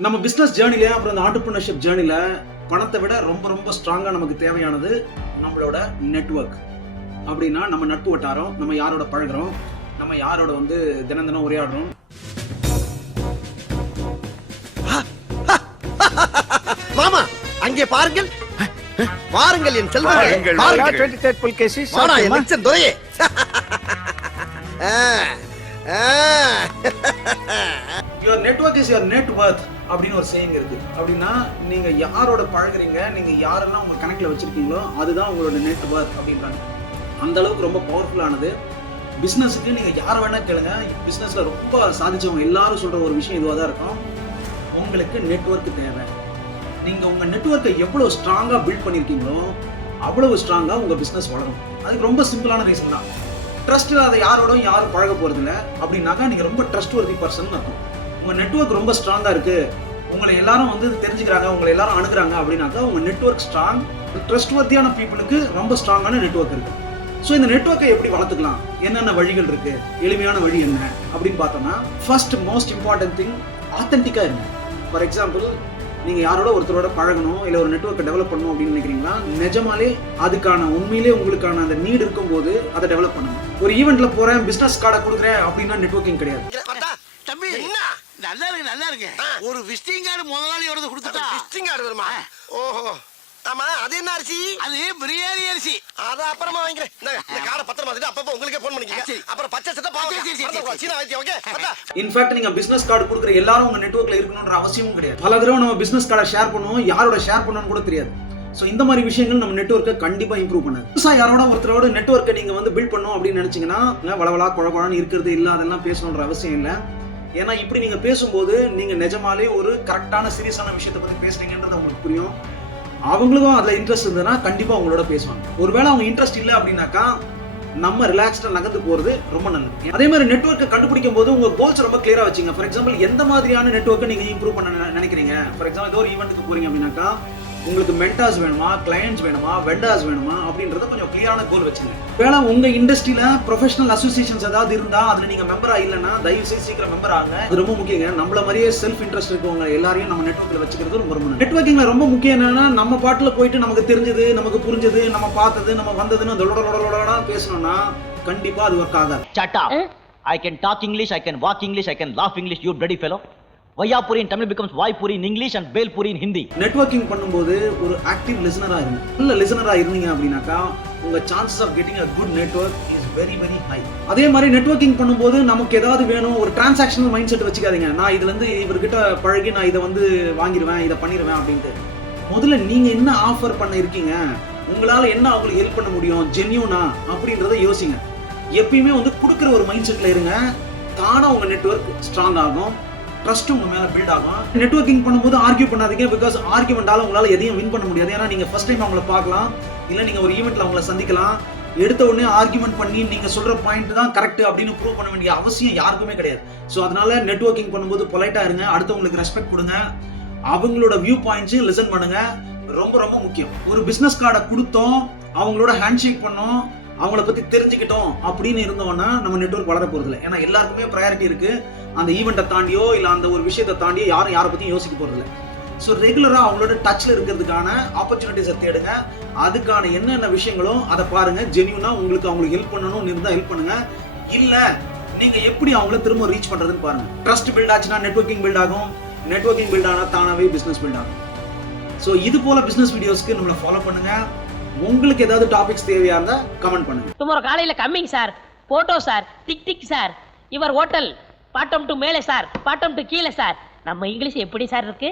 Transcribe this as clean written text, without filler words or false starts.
நம்ம பிசினஸ் ஜேர்னில அப்புறம் அந்த ஆண்டர்பிரினர்ஷிப் ஜேர்னில பணத்தை விட ரொம்ப ரொம்ப ஸ்ட்ராங்கா நமக்கு தேவையானது நம்மளோட நெட்வொர்க். அப்படின்னா நம்ம நட்பு வட்டாரம், நம்ம யாரோட பழகுறோம், நம்ம யாரோட வந்து தினம் தினம் உரையாடுறோம். மாமா அங்கே பாருங்கள், வாருங்கள் என் செல்வங்கள், வாடா என் நெஞ்சன் துரையே. Your network is your net worth அப்படின்னு ஒரு சேயிங் இருக்கு. அப்படின்னா நீங்க யாரோட பழகுறீங்க, நீங்க யாரெல்லாம் உங்க கணக்குல வச்சிருக்கீங்களோ அதுதான் உங்களோட நெட் வர்த் அப்படின்றாங்க. அந்த அளவுக்கு ரொம்ப பவர்ஃபுல்லானது. பிசினஸுக்கு நீங்க யாரை வேணா கேளுங்க, பிசினஸ்ல ரொம்ப சாதிச்சவங்க எல்லாரும் சொல்ற ஒரு விஷயம் இதுவாக தான் இருக்கும். உங்களுக்கு நெட்வொர்க் தேவை. நீங்க உங்க நெட்வொர்க்கை எவ்வளவு ஸ்ட்ராங்கா பில்ட் பண்ணிருக்கீங்களோ அவ்வளவு ஸ்ட்ராங்கா உங்க பிசினஸ் வளரும். அதுக்கு ரொம்ப சிம்பிளான ரீசன் தான். ட்ரஸ்ட் இல்லாத யாரோடும் யாரும் பழக போறது இல்லை அப்படின்னாக்கா நீங்க ரொம்ப ட்ரஸ்ட் வர்தி பர்சன் அர்த்தம். உங்க நெட்வொர்க் ரொம்ப ஸ்ட்ராங்கா இருக்கு, உங்களை எல்லாரும் வந்து தெரிஞ்சுக்கிறாங்க, உங்களை எல்லாரும் அணுகுறாங்க அப்படின்னாக்கா உங்க நெட்வொர்க் ஸ்ட்ராங். ட்ரஸ்ட் வர்த்தியான பீப்புளுக்கு ரொம்ப ஸ்ட்ராங்கான நெட்வொர்க் இருக்கு. ஸோ இந்த நெட்வொர்க்கை எப்படி வளர்த்துக்கலாம், என்னென்ன வழிகள் இருக்கு, எளிமையான வழி என்ன அப்படின்னு பார்த்தோம்னா, ஃபர்ஸ்ட் மோஸ்ட் இம்பார்ட்டன்ட் திங் ஆத்தென்டிக்கா இருங்க. ஃபார் எக்ஸாம்பிள், நீங்க யாரோட ஒருத்தரோட பழகணும் இல்லை ஒரு நெட்வொர்க்கை டெவலப் பண்ணணும் அப்படின்னு நினைக்கிறீங்களா, நிஜமாலே அதுக்கான உண்மையிலே உங்களுக்கான அந்த நீட் இருக்கும்போது அதை டெவலப் பண்ணுங்க. ஒரு ஈவெண்ட்ல போறேன், பிசினஸ் கார்டை கொடுக்குறேன் அப்படின்னா நெட்வொர்க்கிங் கிடையாது. தம்பி நல்லா இருக்கு நல்லா இருக்கு. ஒரு விசிட்டிங் கார்டு முதலாளியோட கொடுத்துட்டா. விசிட்டிங் கார்டு வருமா? ஓஹோ, ஆமா. அது என்ன அரிசி? அது பிரியாணி அரிசி. அத அப்புறமா வாங்கிக்கிறேன். இந்த கார்டை பத்திரமா வச்சுட்டு அப்பப்போ உங்களுக்கே ஃபோன் பண்ணிக்கங்க. அப்புறம் பச்சை சட்டை பாவம் சீனா வைத்தி. ஓகே. இன்ஃபேக்ட் நீங்க பிசினஸ் கார்டு கொடுக்குற எல்லாரும் உங்க நெட்வொர்க்ல இருக்கணும்ன்ற அவசியமும் கிடையாது. பல தடவை நம்ம பிசினஸ் கார்டை ஷேர் பண்ணுவோம், யாரோட ஷேர் பண்ணணும்னு கூட தெரியாது. ஸோ இந்த மாதிரி விஷயங்கள் நம்ம நெட்வொர்க்கை கண்டிப்பா இம்ப்ரூவ் பண்ணாது. புதுசாக யாரோட ஒருத்தரோட நெட்வொர்க்கை நீங்க வந்து பில்ட் பண்ணணும் அப்படின்னு நினைச்சீங்கன்னா வளவலா குழகுழான்னு இருக்கிறது இல்லை, அதெல்லாம் பேசணுன்ற அவசியம் இல்லை. ஏன்னா இப்படி நீங்க பேசும்போது நீங்க நிஜமாலே ஒரு கரெக்டான சீரியஸான விஷயத்தை பத்தி பேசுறீங்கன்றது உங்களுக்கு புரியும். அவங்களுக்கும் அதுல இன்ட்ரெஸ்ட் இருந்ததுன்னா கண்டிப்பா உங்களோட பேசுவாங்க. ஒருவேளை அவங்க இன்ட்ரெஸ்ட் இல்லை அப்படின்னாக்கா நம்ம ரிலாக்ஸ்டா நகர்ந்து போறது ரொம்ப நல்லது. அதே மாதிரி நெட்வொர்க்கை கண்டுபிடிக்கும் போது உங்க கோல்ஸ் ரொம்ப கிளியரா வச்சுங்க. ஃபார் எக்ஸாம்பிள், எந்த மாதிரியான நெட்வொர்க்கை நீங்க இம்ப்ரூவ் பண்ண நினைக்கிறீங்க. ஃபார் எக்ஸாம்பிள், ஏதோ ஒரு ஈவெண்ட்டுக்கு போறீங்க அப்படின்னாக்கா உங்களுக்கு மென்டார்ஸ் வேணுமா, கிளையன்ட்ஸ் வேணுமா, வெண்டர்ஸ் வேணுமா அப்படின்றத கொஞ்சம் கிளியரான கோல் வச்சுங்க. வேலை உங்க இண்டஸ்ட்ரியில ப்ரொஃபஷனல் அசோசியேஷன்ஸ் ஏதாவது இருந்தா அதுல நீங்க மெம்பரா இல்லைன்னா தயவு செய்து சீக்கிரம் மெம்பர் ஆகுங்க. அது ரொம்ப முக்கியங்க. நம்மள மாதிரியே செல்ஃப் இன்ட்ரெஸ்ட் இருக்கவங்க எல்லாரையும் நம்ம நெட்வொர்க்ல வச்சுக்கிறது ரொம்ப ரொம்ப. நெட்வொர்க்கிங்ல ரொம்ப முக்கியம் என்னன்னா, நம்ம பாட்டுல போயிட்டு நமக்கு தெரிஞ்சது, நமக்கு புரிஞ்சது, நம்ம பார்த்தது, நம்ம வந்ததுன்னு லொடலொடலொடலொட பேசணும்னா கண்டிப்பா அது ஒர்க் ஆகாது. Shut up. I can talk English, I can walk English, I can laugh English, you bloody fellow. Vayapuri in Tamil becomes Vaipuri in English and Belpuri in Hindi. Networking பண்ணும்போது ஒரு ஆக்டிவ் லிசனரா இருங்க. நல்ல லிசனரா இருந்தீங்க அப்படின்னாக்கா உங்க chances of getting a good network is very very high. அதே மாதிரி networking பண்ணும்போது நமக்கு ஏதாவது வேணும், ஒரு டிரான்சாக்ஷனல் மைண்ட் செட் வச்சுக்காதீங்க. நான் இதுல இருந்து இவர்கிட்ட பழகி நான் இதை வந்து வாங்கிடுவேன், இதை பண்ணிடுவேன் அப்படின்ட்டு. முதல்ல நீங்க என்ன ஆஃபர் பண்ண இருக்கீங்க, உங்களால என்ன அவங்களுக்கு ஹெல்ப் பண்ண முடியும், ஜென்யூனா அப்படின்றத யோசிங்க. எப்பயுமே வந்து கொடுக்குற ஒரு மைண்ட் செட்ல இருங்க. தானா உங்க நெட்வொர்க் ஸ்ட்ராங் ஆகும், ட்ரஸ்ட் உங்க மேல பில்ட் ஆகும். நெட்வொர்க்கிங் பண்ணும்போது ஆர்கியூ பண்ணாதீங்க. பிகாஸ் ஆர்கியூமெண்டால உங்களால எதையும் வின் பண்ண முடியாது. ஏன்னா நீங்க ஃபர்ஸ்ட் டைம் அவங்கள பார்க்கலாம், இல்ல நீங்க ஒரு ஈவெண்ட்ல அவங்கள சந்திக்கலாம். எடுத்த உடனே ஆர்கியூமெண்ட் பண்ணி நீங்க சொல்ற பாயிண்ட் தான் கரெக்ட் அப்படின்னு ப்ரூவ் பண்ண வேண்டிய அவசியம் யாருக்குமே கிடையாது. ஸோ அதனால நெட்வொர்க்கிங் பண்ணும்போது பொலைட்டா இருங்க, அடுத்தவங்களுக்கு ரெஸ்பெக்ட் கொடுங்க, அவங்களோட வியூ பாயிண்ட்ஸ் லிசன் பண்ணுங்க. ரொம்ப ரொம்ப முக்கியம். ஒரு பிசினஸ் கார்டை கொடுத்தோம், அவங்களோட ஹேண்ட் ஷேக் பண்ணோம், அவங்கள பத்தி தெரிஞ்சுக்கிட்டோம் அப்படின்னு இருந்தோம்னா நம்ம நெட்வொர்க் வளர போறது இல்லை. ஏன்னா எல்லாருக்குமே ப்ரையாரிட்டி இருக்கு. அந்த ஈவெண்ட்டை தாண்டியோ இல்ல அந்த ஒரு விஷயத்தை தாண்டியோ யாரும் யாரை பத்தியும் யோசிக்க போறது இல்லை. ஸோ ரெகுலரா அவங்களோட டச்ல இருக்கிறதுக்கான ஆப்பர்ச்சுனிட்டிஸை தேடுங்க. அதுக்கான என்னென்ன விஷயங்களோ அதை பாருங்க. ஜென்யூனா அவங்களுக்கு ஹெல்ப் பண்ணணும்னு இருந்தா ஹெல்ப் பண்ணுங்க. இல்ல நீங்க எப்படி அவங்கள திரும்ப ரீச் பண்றதுன்னு பாருங்க. ட்ரஸ்ட் பில்ட் ஆச்சுன்னா நெட்வொர்க்கிங் பில்ட் ஆகும், நெட்வொர்க்கிங் பில்ட் ஆனா தானாவே பிசினஸ் பில்ட் ஆகும். ஸோ இது போல பிசினஸ் வீடியோஸ்க்கு நம்மளை ஃபாலோ பண்ணுங்க. உங்களுக்கு ஏதாவது டாபிக்ஸ் தேவையா இருந்தா கமெண்ட் பண்ணுங்க. டுமாரோ காலையில coming sir, photo sir, tick tick sir, இவர் ஹோட்டல் பாட்டம் டு மேலே சார், பாட்டம் டு கீழே சார். நம்ம இங்கிலீஷ் எப்படி சார் இருக்கு?